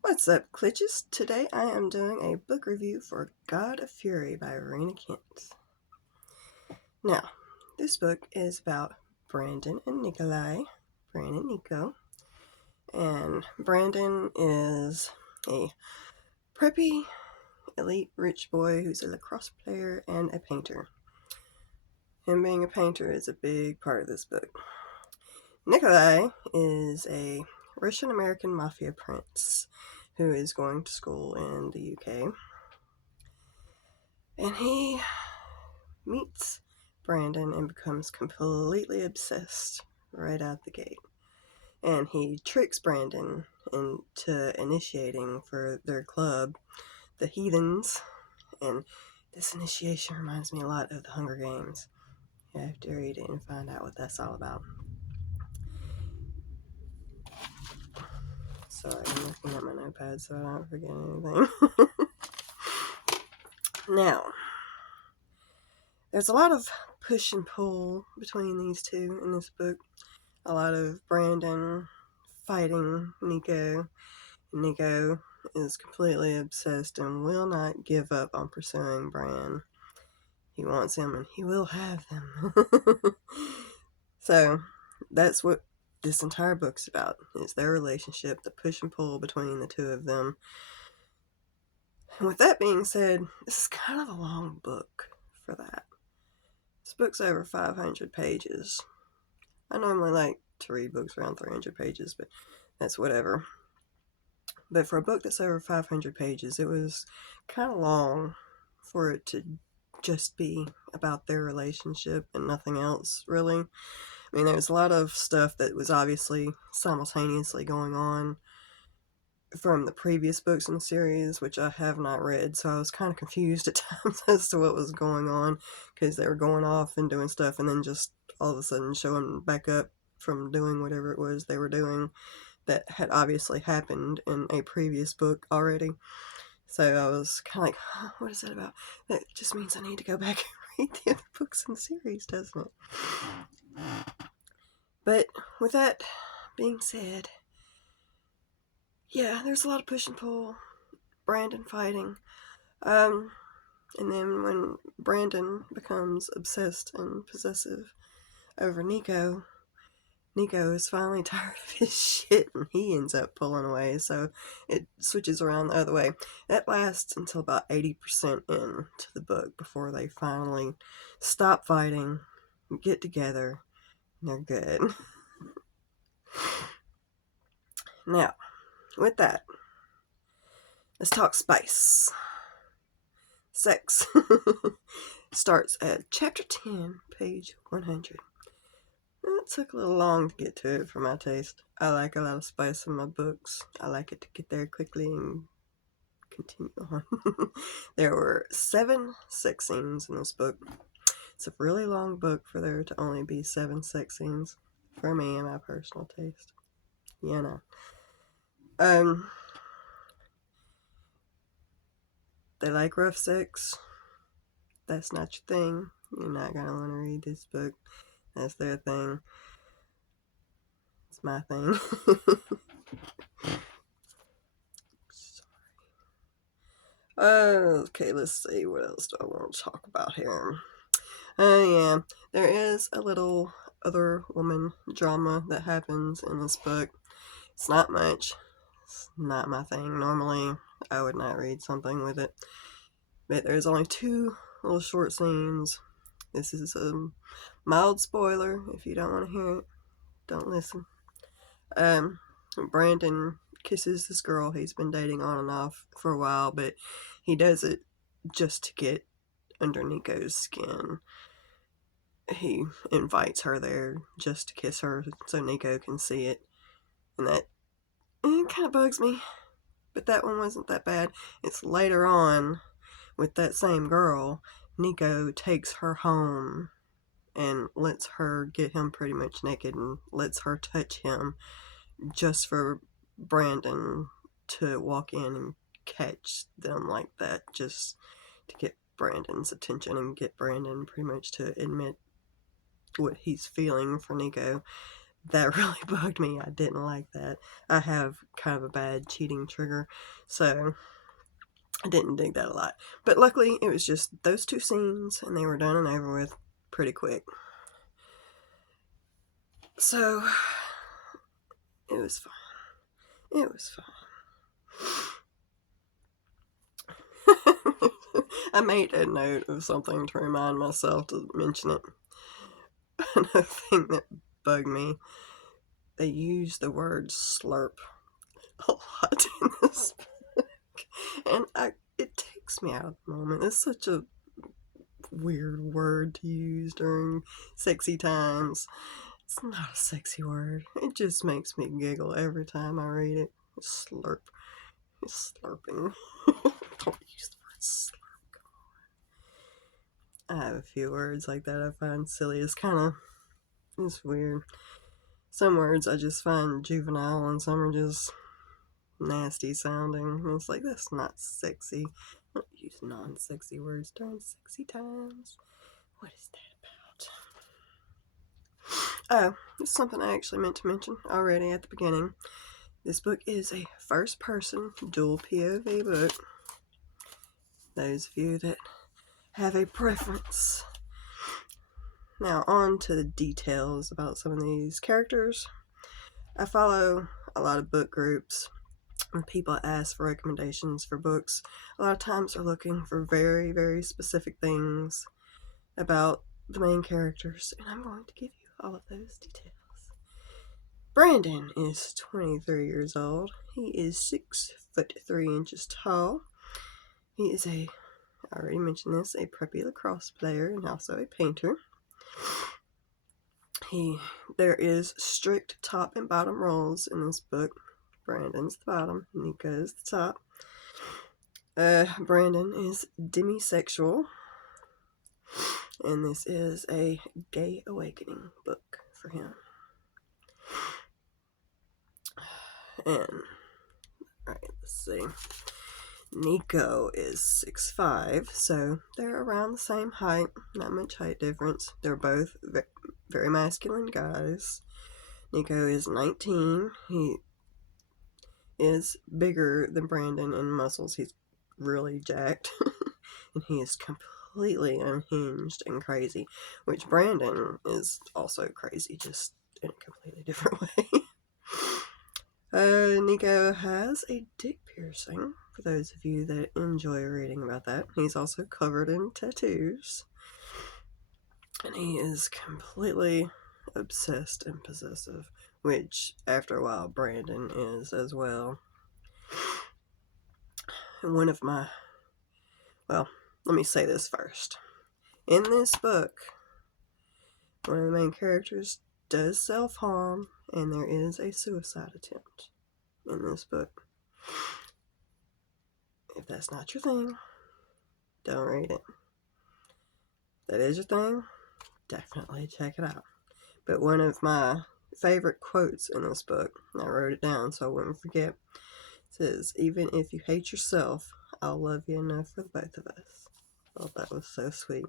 What's up, Glitches? Today I am doing a book review for God of Fury by Rina Kent. Now, this book is about Brandon and Nikolai, Brandon and Nico, and Brandon is a preppy, elite rich boy who's a lacrosse player and a painter. Him being a painter is a big part of this book. Nikolai is a Russian American mafia prince who is going to school in the UK. And he meets Brandon and becomes completely obsessed right out the gate. And he tricks Brandon into initiating for their club, the Heathens. And this initiation reminds me a lot of the Hunger Games. You have to read it and find out what that's all about. Sorry, I'm looking at my notepad so I don't forget anything. Now, there's a lot of push and pull between these two in this book. A lot of Brandon fighting Nico. Nico is completely obsessed and will not give up on pursuing Bran. He wants him and he will have them. So that's what this entire book's about, is their relationship, the push and pull between the two of them. And with that being said, this is kind of a long book for that. This book's over 500 pages. I normally like to read books around 300 pages, but that's whatever. But for a book that's over 500 pages, it was kind of long for it to just be about their relationship and nothing else, really. I mean, there's a lot of stuff that was obviously simultaneously going on from the previous books in the series, which I have not read, so I was kind of confused at times as to what was going on, because they were going off and doing stuff and then just all of a sudden showing back up from doing whatever it was they were doing that had obviously happened in a previous book already. So I was kind of like, huh, what is that about? That just means I need to go back and read the other books in the series, doesn't it? But with that being said, yeah, there's a lot of push and pull. Brandon fighting. And then when Brandon becomes obsessed and possessive over Nico, Nico is finally tired of his shit and he ends up pulling away, so it switches around the other way. That lasts until about 80% into the book before they finally stop fighting, get together, and they're good. Now, with that, let's talk spice. Sex starts at chapter 10, page 100. It took a little long to get to it for my taste. I like a lot of spice in my books. I like it to get there quickly and continue on. There were 7 sex scenes in this book. It's a really long book for there to only be 7 sex scenes, for me and my personal taste. You know. They like rough sex. That's not your thing. You're not gonna want to read this book. That's their thing. It's my thing. Okay, let's see. What else do I want to talk about here? Yeah, there is a little other woman drama that happens in this book. It's not much. It's not my thing. Normally, I would not read something with it. But there's only 2 little short scenes. This is a mild spoiler. If you don't want to hear it, don't listen. Brandon kisses this girl he's been dating on and off for a while, but he does it just to get under Nico's skin. He invites her there just to kiss her so Nico can see it, and that kind of bugs me. But that one wasn't that bad. It's later on with that same girl, Nico takes her home and lets her get him pretty much naked and lets her touch him just for Brandon to walk in and catch them like that, just to get Brandon's attention and get Brandon pretty much to admit what he's feeling for Nico. That really bugged me. I didn't like that. I have kind of a bad cheating trigger, so I didn't dig that a lot. But luckily, it was just those two scenes, and they were done and over with pretty quick. So, it was fine. It was fine. I made a note of something to remind myself to mention it. Another thing that bugged me, they use the word slurp a lot in this book. And it takes me out of the moment. It's such a weird word to use during sexy times. It's not a sexy word. It just makes me giggle every time I read it. Slurp. It's slurping. Don't use the word slurp. I have a few words like that I find silly. It's weird. Some words I just find juvenile and some are just nasty sounding. And it's like, that's not sexy. Don't use non-sexy words during sexy times. What is that about? Oh, it's something I actually meant to mention already at the beginning. This book is a first-person dual POV book. Those of you that have a preference. Now on to the details about some of these characters. I follow a lot of book groups when people ask for recommendations for books. A lot of times they're looking for very, very specific things about the main characters, and I'm going to give you all of those details. Brandon is 23 years old. He is 6 foot 3 inches tall. He is I already mentioned this, a preppy lacrosse player and also a painter. There is strict top and bottom roles in this book. Brandon's the bottom, Nico's the top. Brandon is demisexual, and this is a gay awakening book for him. And, alright, let's see. Nico is 6'5", so they're around the same height, not much height difference. They're both very masculine guys. Nico is 19. He is bigger than Brandon in muscles. He's really jacked. And he is completely unhinged and crazy, which Brandon is also crazy, just in a completely different way. Nico has a dick piercing, for those of you that enjoy reading about that. He's also covered in tattoos. And he is completely obsessed and possessive, which after a while Brandon is as well. And let me say this first. In this book, one of the main characters does self-harm, and there is a suicide attempt in this book. If that's not your thing, don't read it. If that is your thing, definitely check it out. But one of my favorite quotes in this book, and I wrote it down so I wouldn't forget, says, "Even if you hate yourself, I'll love you enough for the both of us." I thought that was so sweet.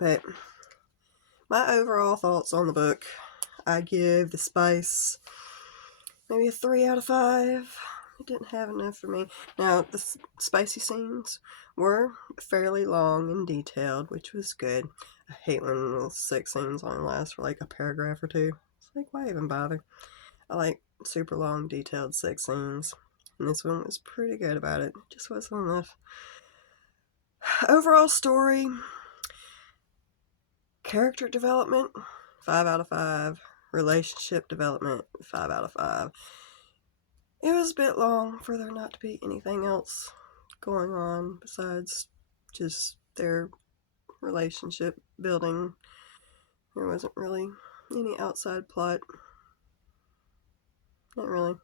But my overall thoughts on the book, I give The Spice maybe a 3 out of 5. It didn't have enough for me. Now, the spicy scenes were fairly long and detailed, which was good. I hate when the sex scenes only last for like a paragraph or two. It's like, why even bother? I like super long, detailed sex scenes. And this one was pretty good about it. Just wasn't enough. Overall story, character development, 5 out of 5. Relationship development, 5 out of 5. It was a bit long for there not to be anything else going on besides just their relationship building. There wasn't really any outside plot. Not really,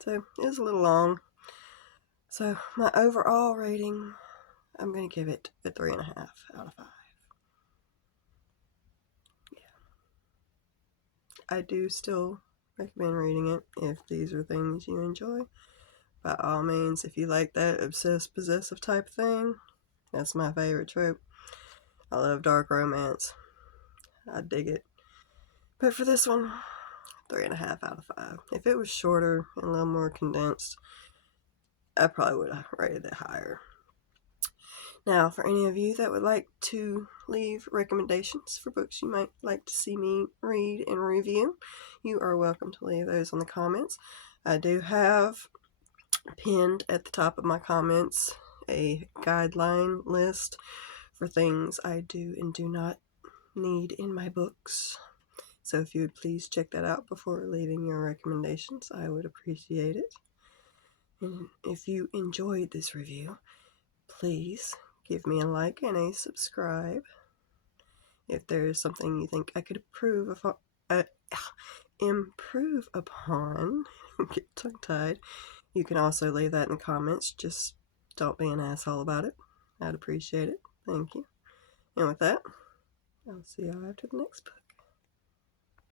So it was a little long. So my overall rating, I'm going to give it a 3.5 out of 5. Yeah. I do still recommend reading it if these are things you enjoy. By all means, if you like that obsessed possessive type thing, that's my favorite trope. I love dark romance. I dig it. But for this one, 3.5 out of 5. If it was shorter and a little more condensed, I probably would have rated it higher. Now, for any of you that would like to leave recommendations for books you might like to see me read and review, you are welcome to leave those in the comments. I do have pinned at the top of my comments a guideline list for things I do and do not need in my books. So if you would please check that out before leaving your recommendations, I would appreciate it. And if you enjoyed this review, please give me a like and a subscribe. If there is something you think I could improve upon, get tongue-tied, you can also leave that in the comments. Just don't be an asshole about it. I'd appreciate it. Thank you. And with that, I'll see y'all after the next book.